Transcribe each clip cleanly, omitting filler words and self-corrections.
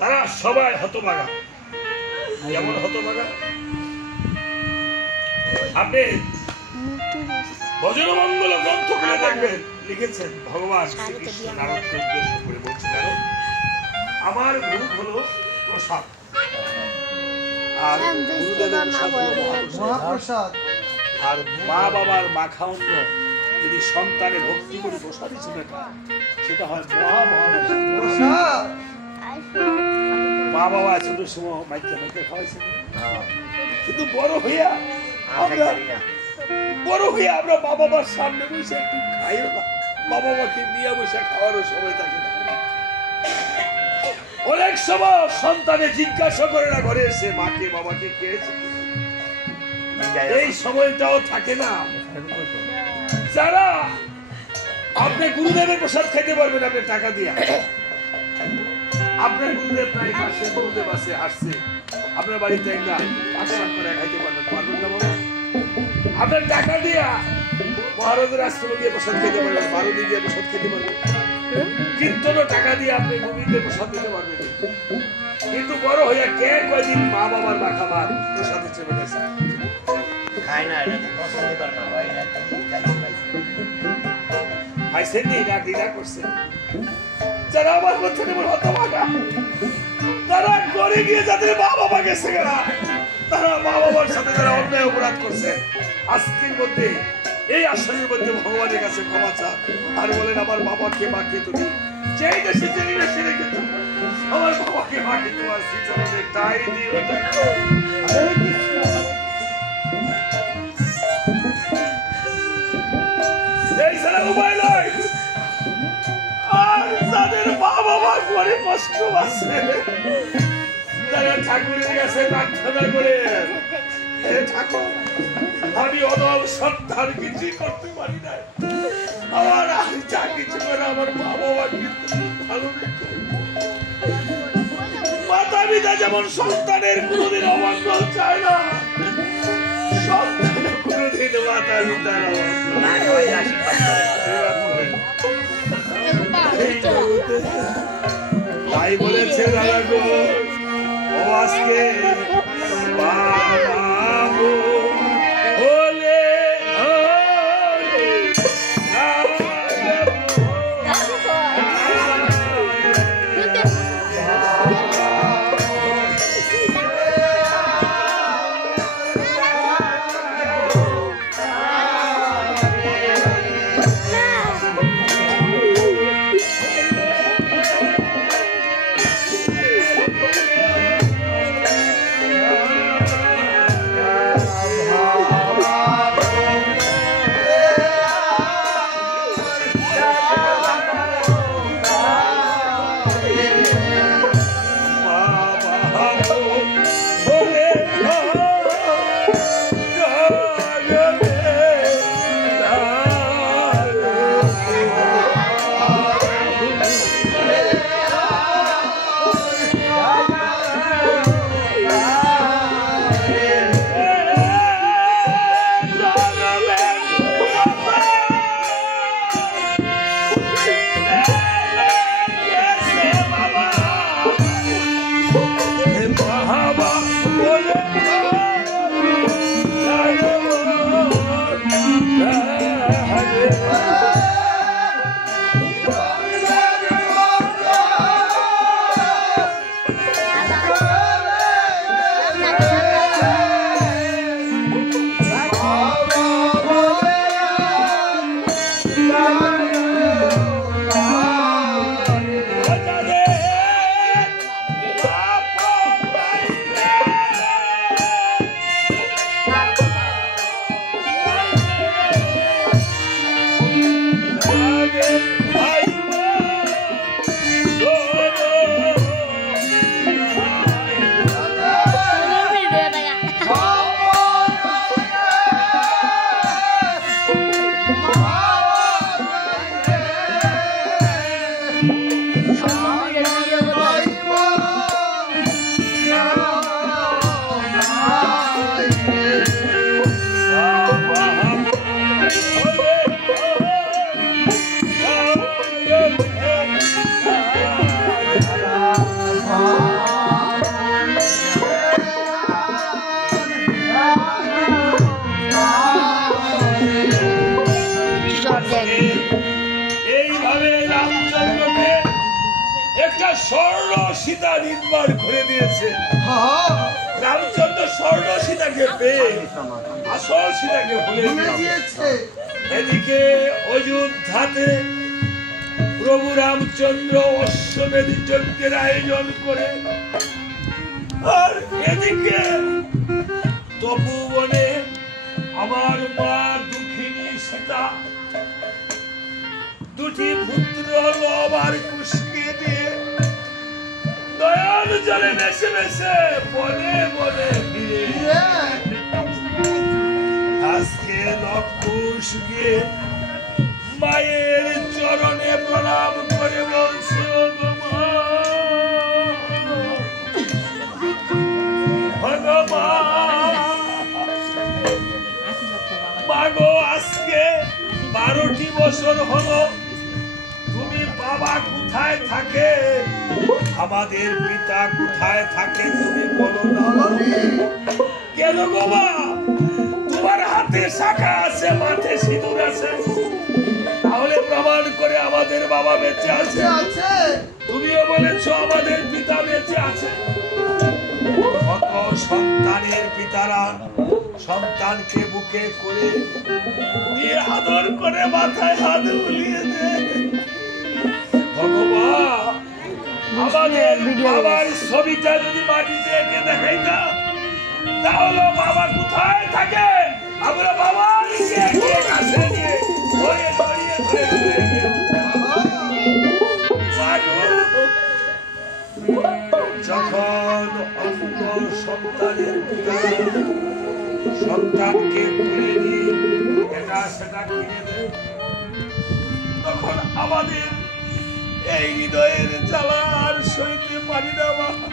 তারা সবাই হতভাগা। যেমন হতভাগা আপনি ভজন মঙ্গল গ্রন্থ খুলে দেখবেন, লিখেছেন ভগবান শ্রীকৃষ্ণ নারদকে উদ্দেশ্য করে বলছেন, আমার গুরু হলো প্রসাদ, আর গুরুদেবের মহাপ্রসাদ, আর মা বাবার মাখা অন্ন যদি সন্তানের ভক্তি করে প্রসাদ হিসেবে খায় সেটা হয় মহাপ্রসাদ। মা বাবা ছোট সময় মাইকে মাইকে খাওয়াইছে, কিন্তু বড় হইয়া আমরা মা বাবার সামনে বসে একটু খাই না, মা বাবাকে নিয়ে বসে খাওয়ারও সময় থাকে না। অনেক সময় সন্তানে জিজ্ঞাসা করে না ঘরে এসে মাকে বাবাকে খেয়েছে, এই সময়টাও থাকে না। যারা আপনি গুরুদেবের প্রসাদ খাইতে পারবেন আপনি টাকা দিয়া, আপনার গুরুদেব নাই পাশে, গুরুদেব আছে আসছে আপনার বাড়িতে একটা পাঠশাক করে খাইতে পারবেন না বাবা? আপনার টাকা দিয়া মহারাজের আশ্রমে গিয়ে প্রসাদ খেতে পারবেন, ভারতে গিয়ে প্রসাদ খেতে পারবেন, কীর্তনও টাকা দিয়ে আপনি গোবিন্দের প্রসাদ দিতে পারবেন। কিন্তু বড় হইয়া কে কয়দিন মা বাবার মাখা ভাত প্রসাদ হিসেবে গেছে খাইছেন নি না দ্বিধা করছেন? যারা আমার মধ্যে হতভাগা, তারা ঘরে গিয়ে যাদের মা বাবা গেছে গেলা, তারা মা বাবার সাথে যারা অন্যায় অপরাধ করছে, আজকের মধ্যে এই আসনের মধ্যে ভগবানের কাছে ক্ষমা চান আর বলেন আমার বাবাকে মাকে তুমি যেই দেশে যে দেশে রেখে আমার বাবাকে মাকে তোমার শ্রীচরণে তাই দিও। এই ছাড়া উপায় নয়। আর যাদের মা বাবার পরে কষ্ট আছে তারা ঠাকুরের কাছে প্রার্থনা করে, ঠাকুর আমি অনল সন্তান কিছুই করতে পারি না, আমার যা কিছু করে আমার মা বাবা কিন্তু ভালো রেখো। মাতা পিতা যেমন সন্তানের কোনোদিন অমঙ্গল চায় না, সন্তানের কোনোদিন মাতা পিতার তাই বলেছে দাদা গো ও আজকে বাবু এইভাবে রামচন্দ্রকে একটা স্বর্ণ সীতা নির্মাণ করে দিয়েছে। রামচন্দ্র স্বর্ণ সীতাকে পেয়ে আসল সীতাকে ভুলে দিয়েছে। এদিকে অযোধ্যাতে প্রভু রামচন্দ্র অশ্বমেধ যজ্ঞের আয়োজন করে, আর এদিকে তপোবনে আমার মা দুঃখিনী সীতা দুটি পুত্র লব আর কুশকে দিয়ে দয়াল জলে বেসে বেসে বনে বনে ফিরে আজকে লকুশকে মায়ের চরণে প্রণাম করে বলছে, মাগো আজকে 12টি বছর হলো তুমি বাবা কোথায় থাকে, আমাদের পিতা কোথায় থাকে তুমি বলো না। কেন গো মা, তোমার হাতে শাখা আছে, মাথায় সিঁদুর আছে, তাহলে প্রমাণ করে আমাদের বাবা বেঁচে আছে। তুমিও বলেছো আমাদের পিতা বেঁচে আছে। কত সন্তানের পিতারা সন্তানকে বুকে করে নিয়ে আদর করে মাথায় হাত বুলিয়ে দেয়। ভগবান, আমাদের বাবার ছবিটা যদি মাটিতে এঁকে দেখাইতা, তাহলে বাবা কোথায় থাকে আমরা বাবার কাছে নিয়ে ধরে ধরিয়ে যখন অন্য সন্তানের পিতা সন্তানকে ভুলে দিয়ে এটা সেটা কিনে দেয়, তখন আমাদের এই হৃদয়ের জ্বালা আর সইতে পারি না।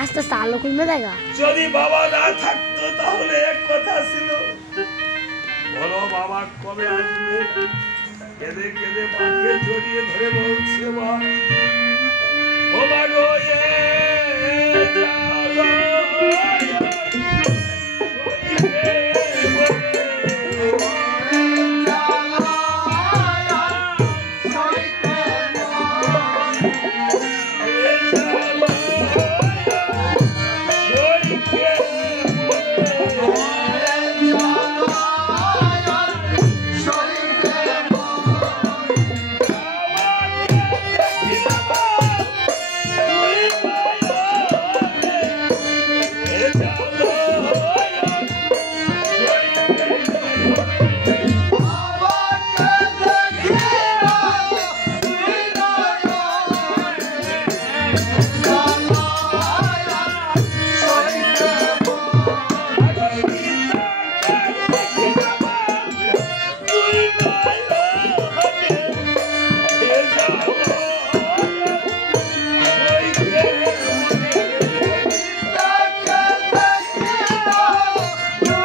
আস্তে আস্তে আলো কমে দেখা। যদি বাবা না থাকতো তাহলে এক কথা ছিল, বলো বাবা কবে আসবে। কেঁদে কেঁদে মাকে জড়িয়ে ধরে বলছে,